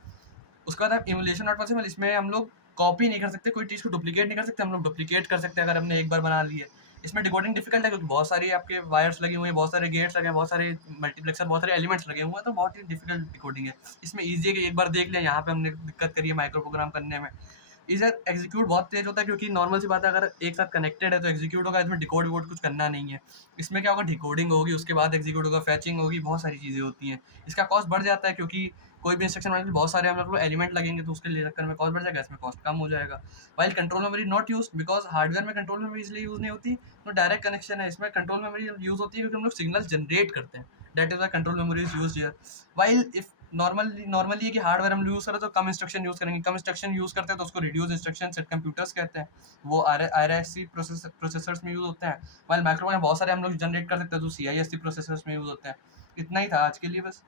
उसके बाद आप इमुलेशन नॉट पॉसिबल, इसमें हम लोग कॉपी नहीं कर सकते, कोई चीज़ को डुप्लीकेट नहीं कर सकते। हम लोग डुप्लीकेट कर सकते हैं अगर हमने एक बार बना ली है। इसमें डिकोडिंग डिफिकल्ट है क्योंकि बहुत सारी आपके वायर्स लगे हुए हैं, बहुत सारे गेट्स लगे हैं, बहुत सारे मल्टीप्लेक्सर, बहुत सारे एलिमेंट्स लगे हुए हैं, तो बहुत ही डिफिकल्ट डिकोडिंग है। इसमें ईजी है कि एक बार देख लिया, यहाँ पे हमने दिक्कत करी है माइक्रो प्रोग्राम करने में। इधर एग्जीक्यूट बहुत तेज होता है क्योंकि नॉर्मल सी बात है, अगर एक साथ कनेक्टेड है तो एग्जीक्यूट होगा, इसमें डिकोड वोड कुछ करना नहीं है। इसमें क्या होगा, डिकोडिंग होगी, उसके बाद एग्जीक्यूट होगा, फैचिंग होगी, बहुत सारी चीज़ें होती हैं। इसका कॉस्ट बढ़ जाता है क्योंकि कोई भी इंस्ट्रक्शन बनाने के लिए बहुत सारे हम लोग एलिमेंट लगेंगे, तो उसके लिए चक्कर में कॉस्ट बढ़ जाएगा, इसमें कॉस्ट कम हो जाएगा। While control memory not use, because hardware में कंट्रोल मेमोरी इसलिए यूज नहीं होती, तो डायरेक्ट कनेक्शन है। इसमें कंट्रोल मेमोरी यूज होती है क्योंकि हम लोग सिग्नल जनरेट करते हैं, that is why control memory is use here. While if normally ये कि हार्डवेयर हम यूज करें तो कम इंस्ट्रक्शन यूज करेंगे, कम इंस्ट्रक्शन यूज करते हैं तो उसको रिड्यूस इंस्ट्रक्शन सेट कंप्यूटर्स कहते हैं। वो RISC प्रोसेसर्स में यूज होते हैं। वाइल माइक्रो में बहुत सारे हम लोग जनरेट कर सकते हैं तो CISC प्रोसेसर्स में यूज होते हैं। इतना ही था आज के लिए बस।